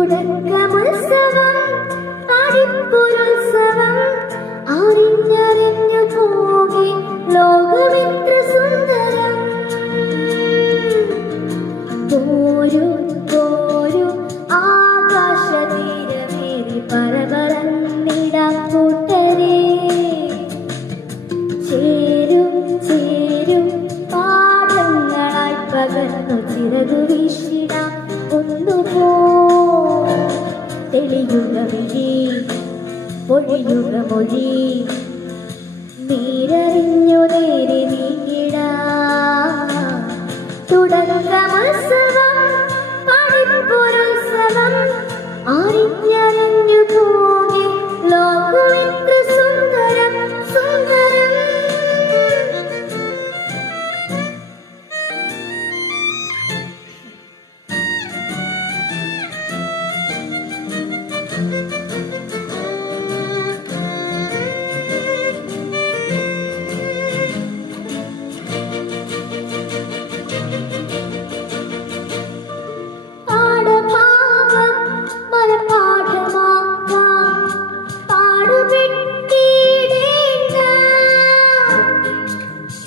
உடற்கமல் சவம் அடிப்பொருள் சவம் പൊഴിയുക മൊഴി നീരറിഞ്ഞു നേരെ നീങ്ങിടാം. തുടങ്ങമത്സവം അറിഞ്ഞറിഞ്ഞു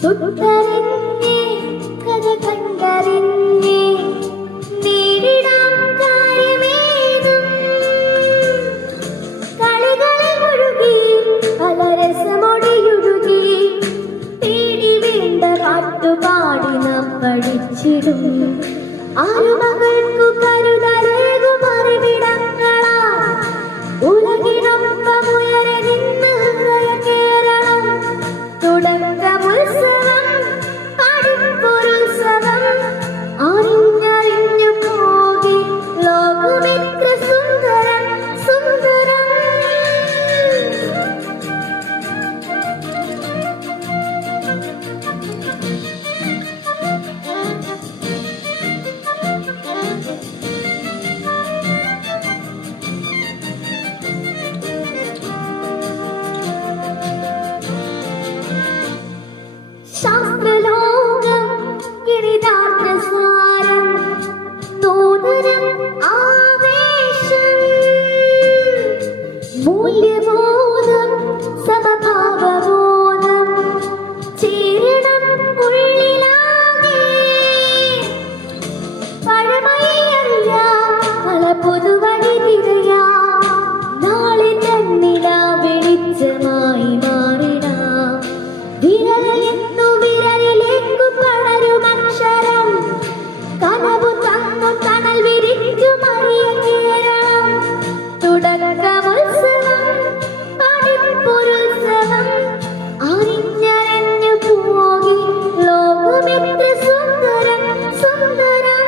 തൊട്ടറിഞ്ഞേ കഥ കണ്ടറിഞ്ഞേ നേരിടാം കാര്യമേതും. കളികളെ മുഴുകി കലരസമൊടിയൊഴുകി നാം പഠിച്ചിടും. ആരു മകൾക്കു കരുതലേകും അറിവിടങ്ങളാ ഉലകിനൊപ്പമുയരെ നിന്ന് Yes, sir.